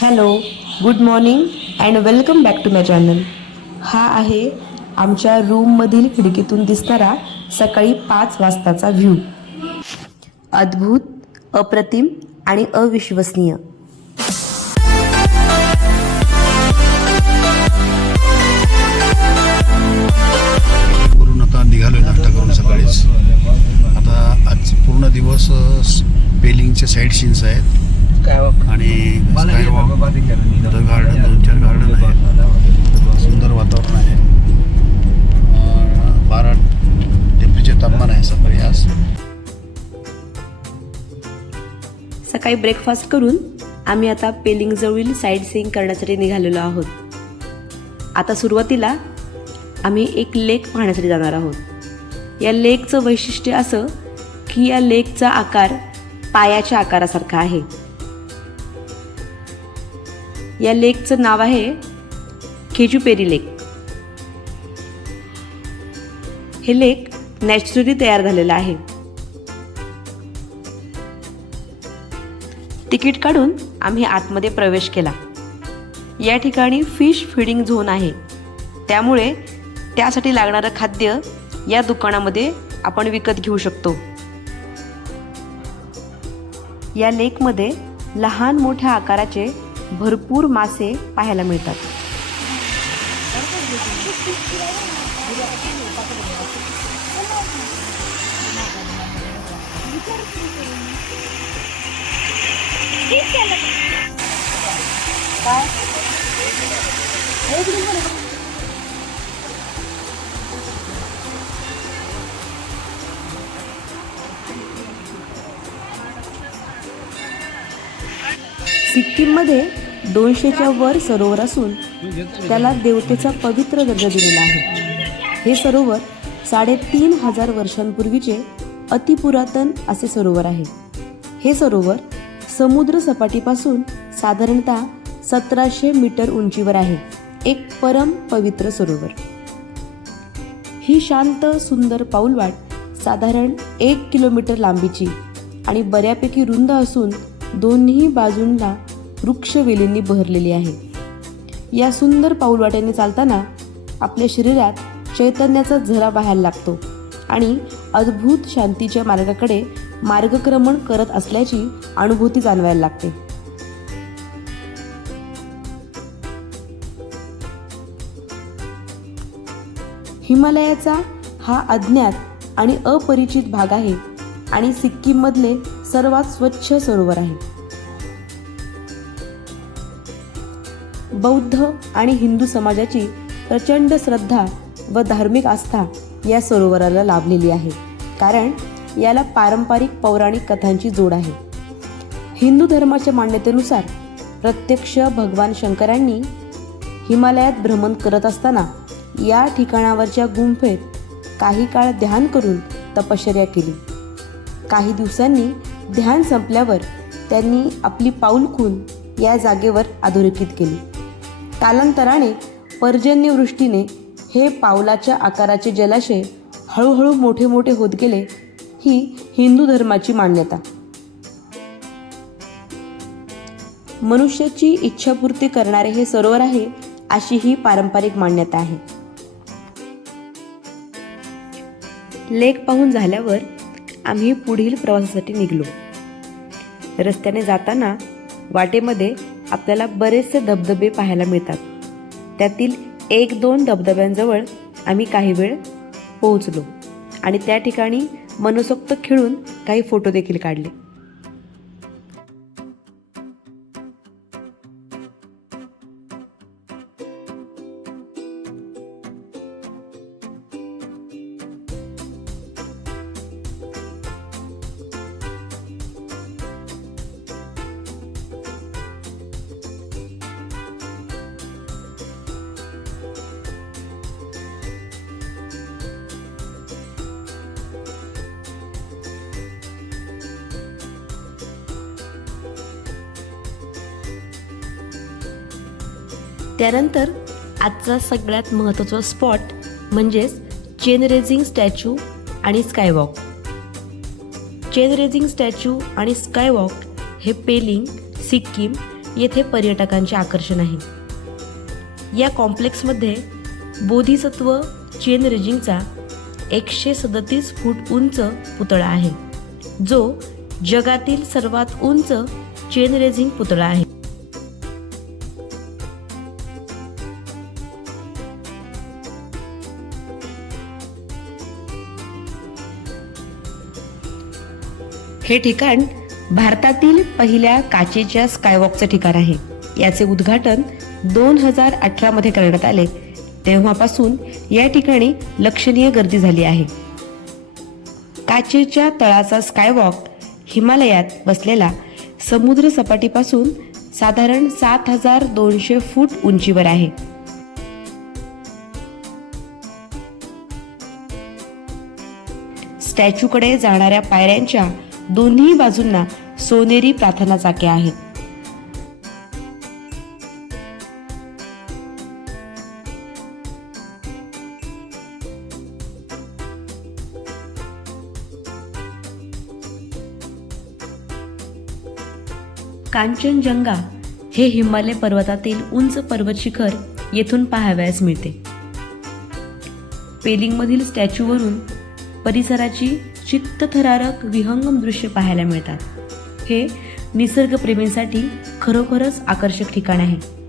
Hello good morning and welcome back to my channel हा आहे आमच्या रूममधील खिडकीतून दिसणारा सकाळी पाच वाजताचा व्ह्यू अद्भुत अप्रतिम आणि अविश्वसनीय. करून आता निघालोय नाश्ता करून सकाळीच. आता आज पूर्ण दिवस पेलिंगचे साईड सीन्स आहेत. आणि skywalk, द गार्डन दोन चार गार्डन आहेत सुंदर वातावरण आहे. बारा टेम्परेचर तापमान आहे सकाळी आज. सकाळी ब्रेकफास्ट करून आम्ही आता पेलिंगजवळील साईड सीइंग करण्यासाठी निघालेलो आहोत. आता सुरुवातीला आम्ही एक लेक पाहण्यासाठी जाणार आहोत. या लेकचं वैशिष्ट्य असं की या लेकचा आकार पायाच्या आकारासारखा आहे. या लेकचं नाव आहे खेजुपेरी लेक. हे लेक नॅचरली तयार झालेलं आहे. तिकीट काढून आम्ही आतमध्ये प्रवेश केला. या ठिकाणी फिश फिडिंग झोन आहे. त्यामुळे त्यासाठी लागणारं खाद्य या दुकानामध्ये आपण विकत घेऊ शकतो. या लेकमध्ये लहान मोठ्या आकाराचे भरपूर मासे पाहायला मिळतात. सिक्कीममध्ये दोनशेच्या वर सरोवर असून त्याला देवतेचा पवित्र दर्जा दिलेला आहे. हे सरोवर साडेतीन हजार वर्षांपूर्वीचे अतिपुरातन असे सरोवर आहे. हे सरोवर समुद्र सपाटीपासून साधारणतः सतराशे मीटर उंचीवर आहे. एक परम पवित्र सरोवर. ही शांत सुंदर पाऊलवाट साधारण एक किलोमीटर लांबीची आणि बऱ्यापैकी रुंद असून दोन्ही बाजूंना वृक्षवेलींनी बहरलेली आहे. या सुंदर पाऊलवाट्याने चालताना आपल्या शरीरात चैतन्याचा झरा बाहेर लागतो आणि अद्भुत शांतीच्या मार्गाकडे मार्गक्रमण करत असल्याची अनुभूती जाणवायला लागते. हिमालयाचा हा अज्ञात आणि अपरिचित भाग आहे आणि सिक्कीममधले सर्वात स्वच्छ सरोवर आहे. बौद्ध आणि हिंदू समाजाची प्रचंड श्रद्धा व धार्मिक आस्था या सरोवराला लाभलेली आहे. कारण याला पारंपरिक पौराणिक कथांची जोड आहे. हिंदू धर्माच्या मान्यतेनुसार प्रत्यक्ष भगवान शंकरांनी हिमालयात भ्रमण करत असताना या ठिकाणावरच्या गुंफेत काही काळ ध्यान करून तपश्चर्या केली. काही दिवसांनी ध्यान संपल्यावर त्यांनी आपली पाऊलखून या जागेवर अधोरेखित केली. कालांतराने पर्जन्यवृष्टीने हे पावलाच्या आकाराचे जलाशय हळूहळू मोठे मोठे होत गेले ही हिंदू धर्माची मान्यता. मनुष्याची इच्छापूर्ती करणारे हे सरोवर आहे अशी ही पारंपरिक मान्यता आहे. लेक पाहून झाल्यावर आम्ही पुढील प्रवासासाठी निघलो. रस्त्याने जाताना वाटेमध्ये आपल्याला बरेचसे धबधबे पाहायला मिळतात. त्यातील एक दोन धबधब्यांजवळ आम्ही काही वेळ पोहोचलो आणि त्या ठिकाणी मनसोक्त खेळून काही फोटो देखील काढले. त्यानंतर आजचा सगळ्यात महत्त्वाचा स्पॉट म्हणजेच चेन रेझिंग स्टॅच्यू आणि स्कायवॉक चेन रेझिंग स्टॅच्यू आणि स्कायवॉक हे पेलिंग सिक्कीम येथे पर्यटकांचे आकर्षण आहे. या कॉम्प्लेक्समध्ये बोधिसत्व चेन रेजिंगचा एकशे सदतीस फूट उंच पुतळा आहे जो जगातील सर्वात उंच चेन रेझिंग पुतळा आहे. हे ठिकाण भारतातील पहिल्या काचेच्या स्कायवॉकचं ठिकाण आहे. याचे उद्घाटन दोन हजार अठरामध्ये करण्यात आले. तेव्हापासून या ठिकाणी लक्षणीय गर्दी झाली आहे. काचेच्या तळाचा स्कायवॉक हिमालयात बसलेला समुद्र सपाटीपासून साधारण सात हजार दोनशे फूट उंचीवर आहे. स्टॅच्यूकडे जाणाऱ्या पायऱ्यांच्या दोन्ही बाजूंना सोनेरी प्रार्थना चाके आहेत. कांचनजंगा हे हिमालय पर्वतातील उंच पर्वत शिखर येथून पाहावयास मिळते. पेलिंगमधील स्टॅच्यूवरून परिसराची चित्तथरारक विहंगम दृश्य पाहायला मिळतात. हे निसर्गप्रेमींसाठी खरोखरच आकर्षक ठिकाण आहे.